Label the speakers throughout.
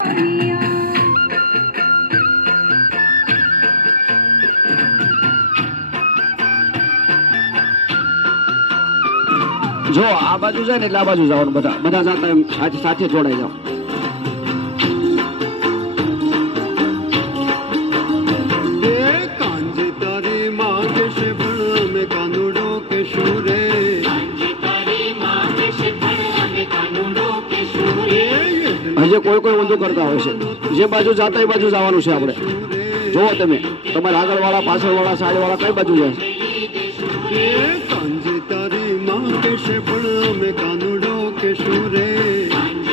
Speaker 1: જો આ બાજુ જાય ને એટલે આ બાજુ જવાનું બધા. બધા જાતા એમ સાથે જોડાઈ જાઓ. કોઈ કોઈ ઊંધું કરતા હોય છે. જે બાજુ જાતા એ બાજુ જવાનું છે આપણે. જોવો તમે, તમારા આગળ વાળા પાછળ વાળા સાઈડ વાળા કઈ બાજુ જાય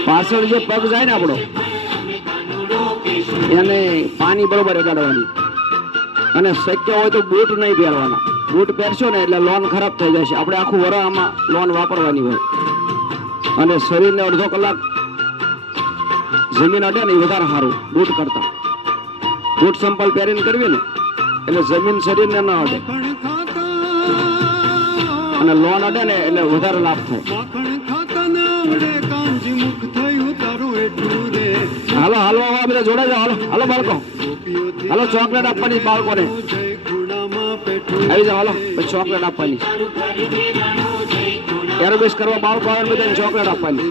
Speaker 1: પાછળ જે પગ જાય ને આપણો, એને પાણી બરોબર એગાડવાની અને શક્ય હોય તો બૂટ નહીં પહેરવાના. બૂટ પહેરશો ને એટલે લોન ખરાબ થઈ જશે. આપણે આખું વરસ આમાં લોન વાપરવાની હોય. અને શરીરને અડધો કલાક જમીન અડે ને વધારે સારું. બૂટ કરતા. બૂટ સંપલ પહેરીને કરવી ને, એટલે જમીન શરીરને ના અડે અને લોન અડે ને, એટલે વધારે લાભ થાય. હાલો હાલવા બધા જોડાઈ જાઓ. હાલો હાલો, બાળકો. હાલો, ચોકલેટ આપવાની બાળકોને. આવી જાઓ, હાલો ચોકલેટ આપવાની. એરોબિક્સ કરવા બાળકો આવે બધાને ચોકલેટ આપવાની.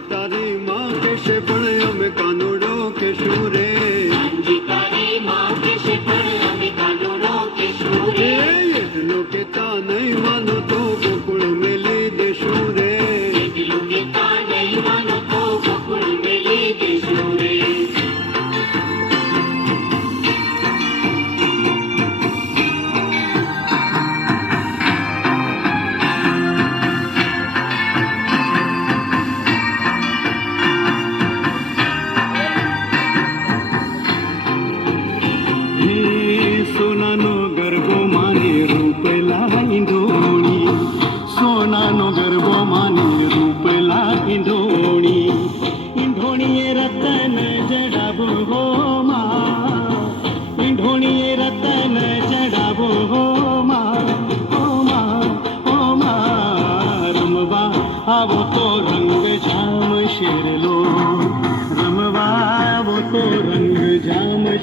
Speaker 2: હે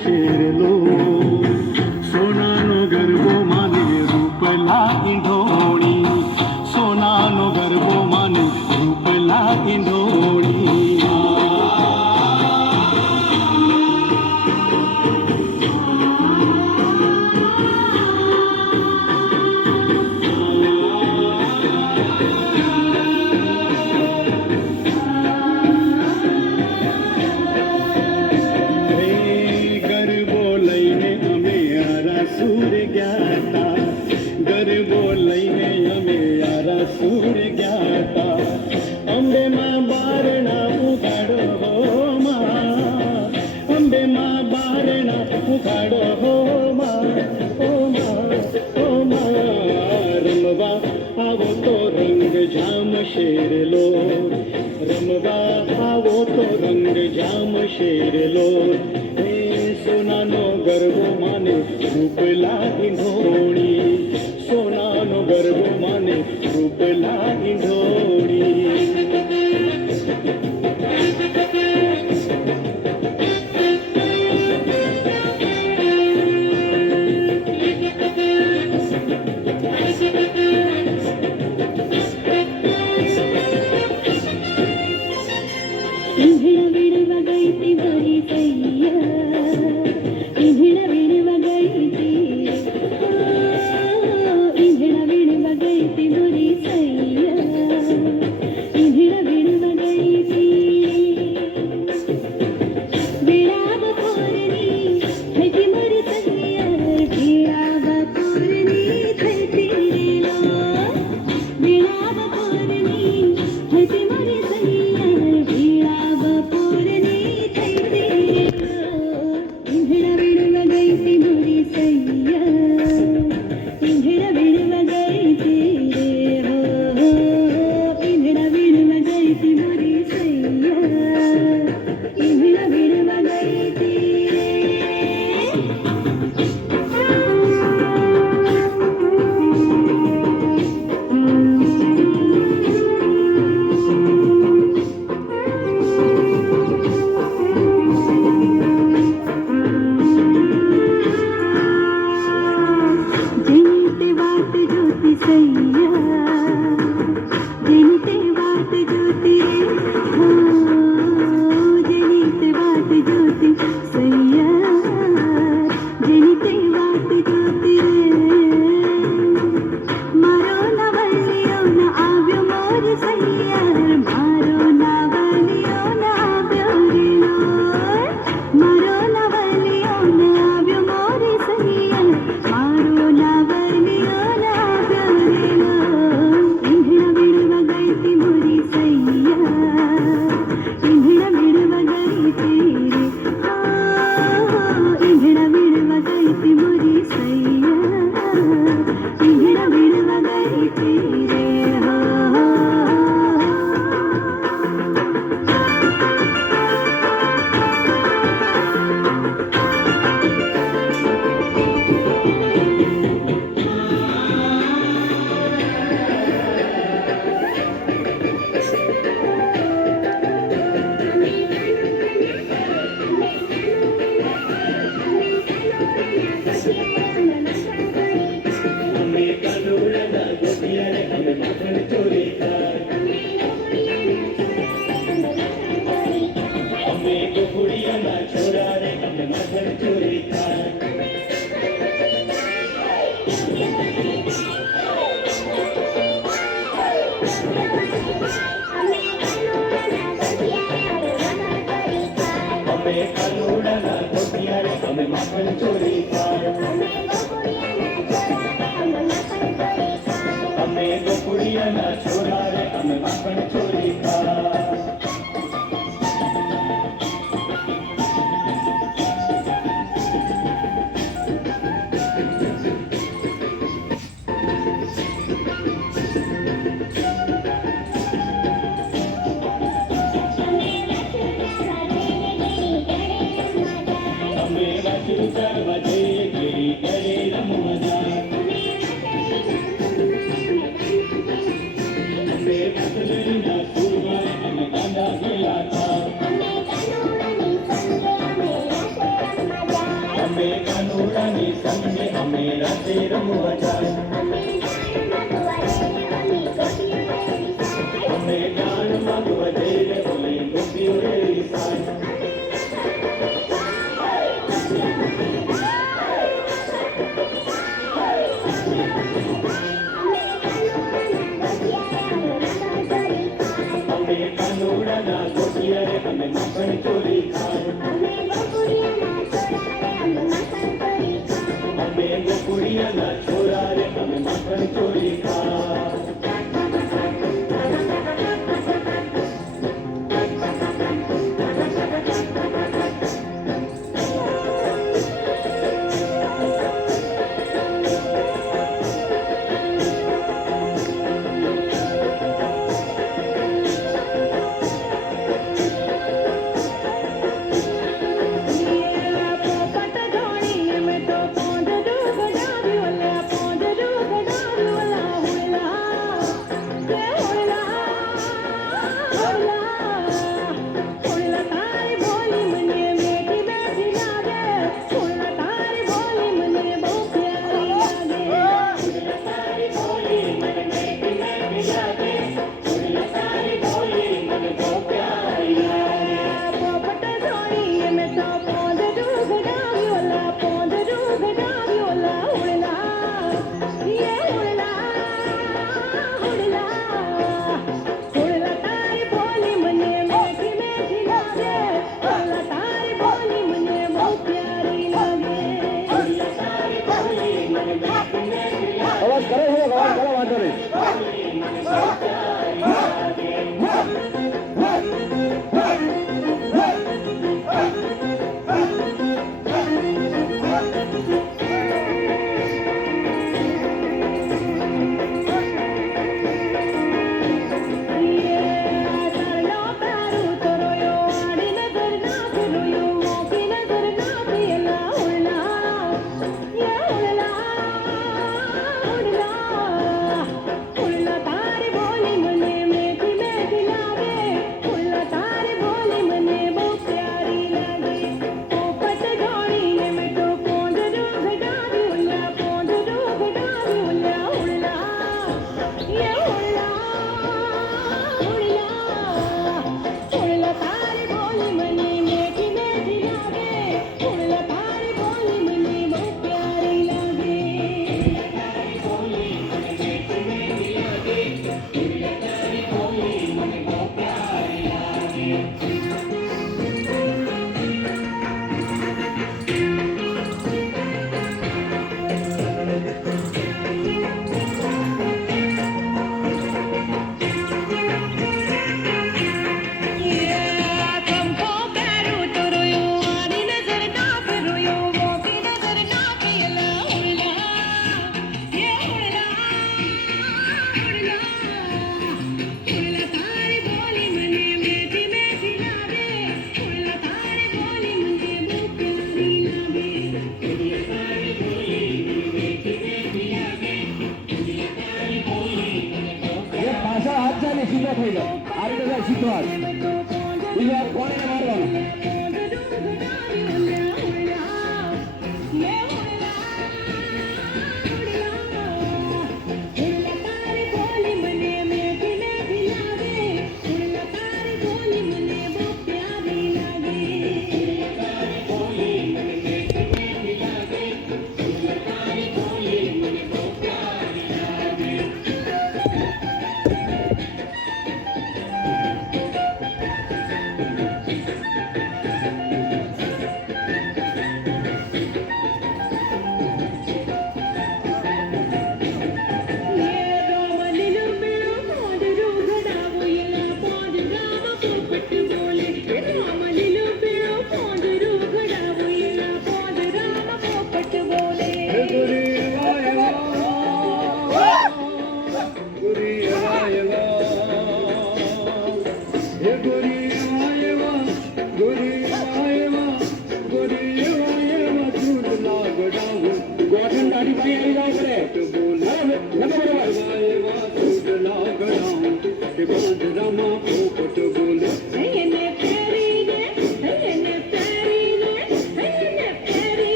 Speaker 2: જામ શેરલો શેરલો, રમવા આવો તો રંગ જામ શેરલો. એ સોનાનો ગરબો માને રૂપ લાગી ઢોળી સોનાનો ગરબો માને રૂપ લાગી
Speaker 3: रे करोड़ा ना दुनिया रे हमें मस्कल चोरी का તમે રમે રમે રમવા જાય 嫌
Speaker 4: い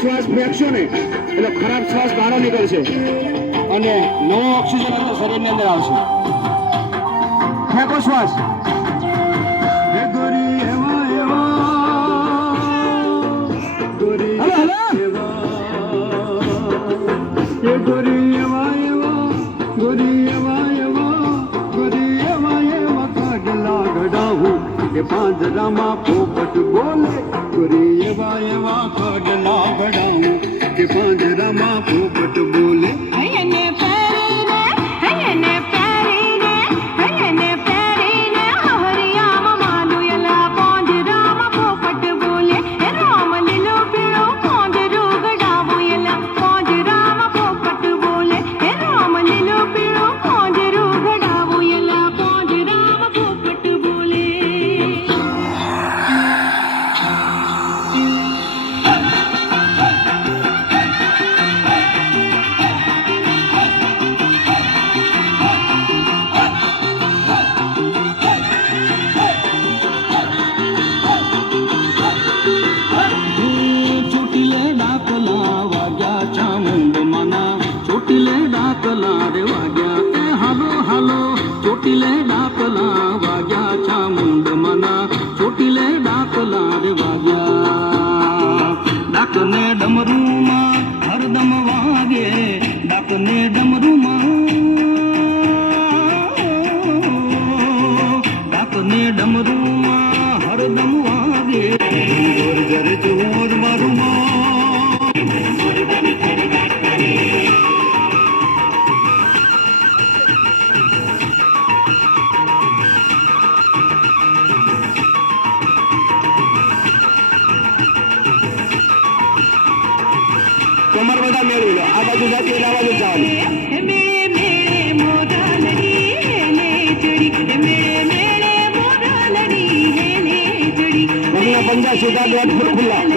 Speaker 4: શ્વાસ ફેંકશો ને એટલે ખરાબ શ્વાસ બહાર નીકળશે. અને નવો ઓક્સિજન અંદર શરીરની અંદર આવશે. ફેંકો શ્વાસ.
Speaker 5: પાંજરામાં પોપટ બોલે. ગુરી એવા એવા ઘટના બનાવું કે પાંજરામાં પોપટ બોલે?
Speaker 6: ને ડમરું ولاد في الخلاق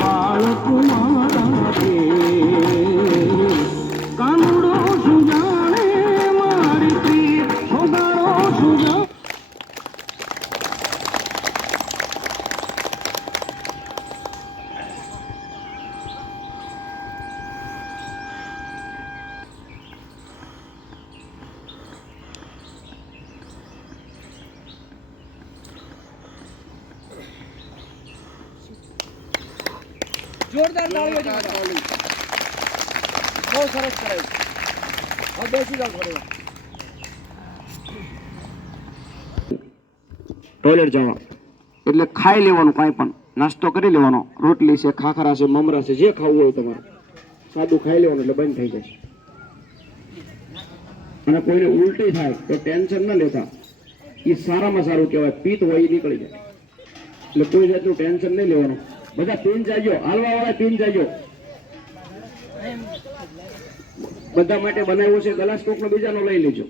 Speaker 6: બાયુ અમે
Speaker 1: ખાઈ લેવાનું કાંઈ પણ. નાસ્તો કરી લેવાનો. રોટલી છે, ખાખરા છે, મમરા છે, જે ખાવું હોય તમારે. સાદું ખાઈ લેવાનું એટલે બંધ થઈ જશે. અને કોઈને ઉલટી થાય તો ટેન્શન ન લેતા. એ સારામાં સારું કહેવાય પિત્ત હોય એ નીકળી જાય. એટલે કોઈ જાતનું ટેન્શન નહીં લેવાનું. બધા પીન જાજો હાલવા વાળા પીન જાજો. બધા માટે બનાવ્યો છે, ગ્લાસ કોકનો બીજાનો લઈ લેજો.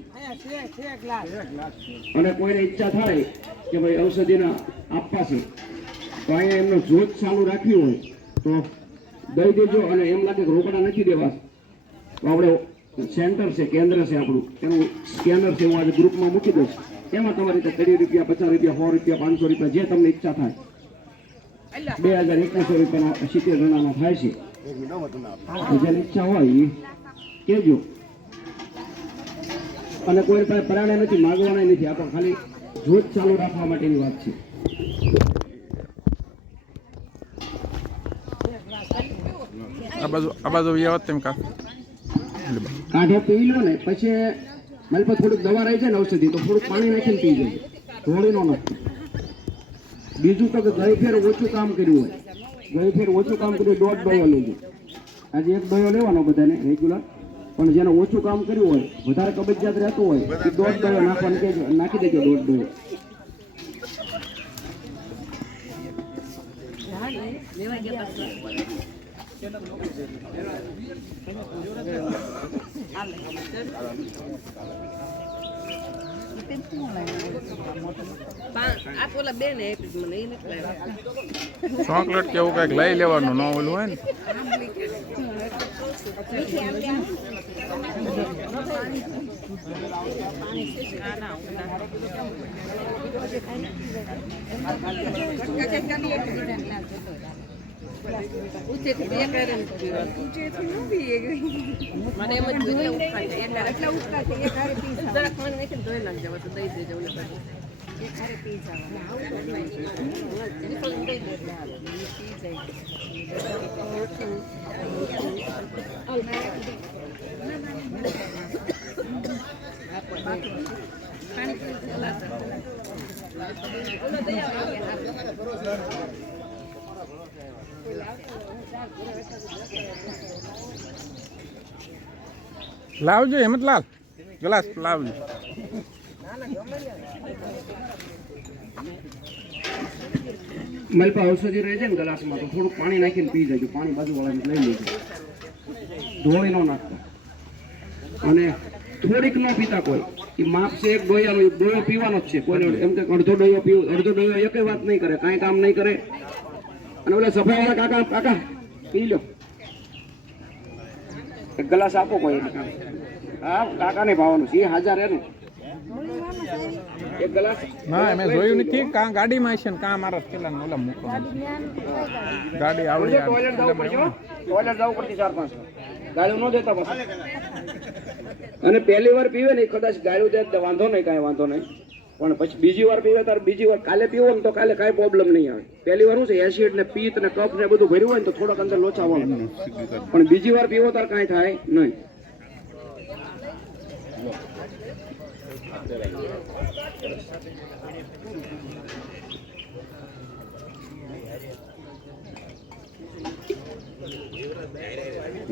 Speaker 1: અને કોઈને ઈચ્છા થાય કે ભાઈ ઔષધિના આપવા છે. તો અહીંયા એમનો જોત ચાલુ રાખ્યું હોય તો દઈ દેજો અને એમ લાગે રોકડા નથી દેવા. તો આપણે સેન્ટર છે, કેન્દ્ર છે આપણું. એનું સ્કેનર છે, હું આજે ગ્રુપમાં મૂકી દઉં એમાં તમારી રીતે ત્રીસ રૂપિયા, પચાસ રૂપિયા, સો રૂપિયા, પાંચસો રૂપિયા, જે તમને ઈચ્છા થાય. બે હજાર એકવીસો રૂપિયાનો સિત્તેર જણાનો થાય છે. જેની ઈચ્છા હોય એ કહેજો અને કોઈ પાસે પરાણે નથી માગવાના નથી. આ તો ખાલી જોત ચાલુ રાખવા માટેની વાત છે.
Speaker 7: આ બાજુ આ બાજુ આવો તેમ કા.
Speaker 1: કાઢો પી લો ને. પછી મારી પાસે થોડીક દવા રહી જાય ને ઔષધિ તો થોડુંક પાણી નાખીને પી જાય ઢોળી નો નથી બીજું તો કે ગઈ ફેર ઓછું કામ કર્યું હોય. ગઈ ફેર ઓછું કામ કર્યું દોઢ ડોયો લેજો. આજે એક ડોયો લેવાનો બધાને રેગ્યુલર પણ જેને ઓછું કામ કર્યું હોય વધારે કબજિયાત રહેતું હોય એ દોઢ ડોયો નાખવાનું કહેજો નાખી દેજો દોઢ ડોયો
Speaker 8: આ
Speaker 7: ચોકલેટ કે એવું કંઈક લઈ લેવાનું ન ઓલું હોય ને.
Speaker 8: મને એમ જ એટલે ઉઠાડે.
Speaker 7: લાવજો હેમંતલાલ. ગ્લાસ લાવજો.
Speaker 1: મલપા ઔષધિ રહે છે ને ગ્લાસમાં, તો થોડુંક પાણી નાખીને પી જજો. પાણી બાજુવાળાને લઈ લેજો. ધોળી ન નાખતા. અને થોડીક ન પીતા કોઈ. એ માપ છે એક ડોયાનો એક ડોયો પીવાનો જ છે. કોઈ એમ કે અડધો ડોયો પીવો, અડધો ડોયો એક વાત નહીં કરે. કાંઈ કામ નહીં કરે. અને ઓલા સફાઈવાળા કાકા કાકા, પી લો. એક ગ્લાસ આપો કોઈ એને. હા, કાકાને ભાવવાનું છે. એ હાજર એનું.
Speaker 7: ના મેં જોયું નથી કાં ગાડીમાં છે ને કાં મારા પેલા ઓલા મૂકો ગાડી આવડી
Speaker 1: ટોયલેટ જવું ચાર પાંચ ન દેતા પછી અને પહેલી વાર પીવે ને કદાચ ગાડીઓ દે તો વાંધો નહીં કાંઈ વાંધો નહીં પણ પછી બીજી વાર પીવે ત્યારે બીજી વાર કાલે પીવો ને તો કાલે કાંઈ પ્રોબ્લેમ નહીં આવે પહેલી વાર શું છે એસિડ ને પિત્ત ને કફ ને બધું ભર્યું હોય ને તો થોડોક અંદર લોચાવાનું પણ બીજી વાર પીવો ત્યારે કાંઈ થાય નહીં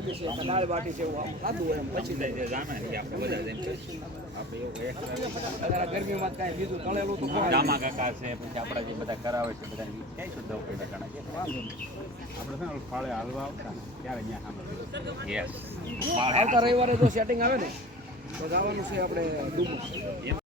Speaker 1: દાળ બાટી છે એવું ખાધું એમ પછી ગરમીમાં કાંઈ બીજું તળેલું તો ખવાય
Speaker 9: કાકા છે પછી આપણા જે બધા કરાવે છે બધા ક્યાંય શુદ્ધ ઉપયોગ કારણે કે આપણે છે ને ફાળે હાલવા આવતા ત્યારે અહીંયા સામે યસ
Speaker 1: આવતા રવિવારે જો સેટિંગ આવે ને તો જવાનું છે આપણે ડુમસ.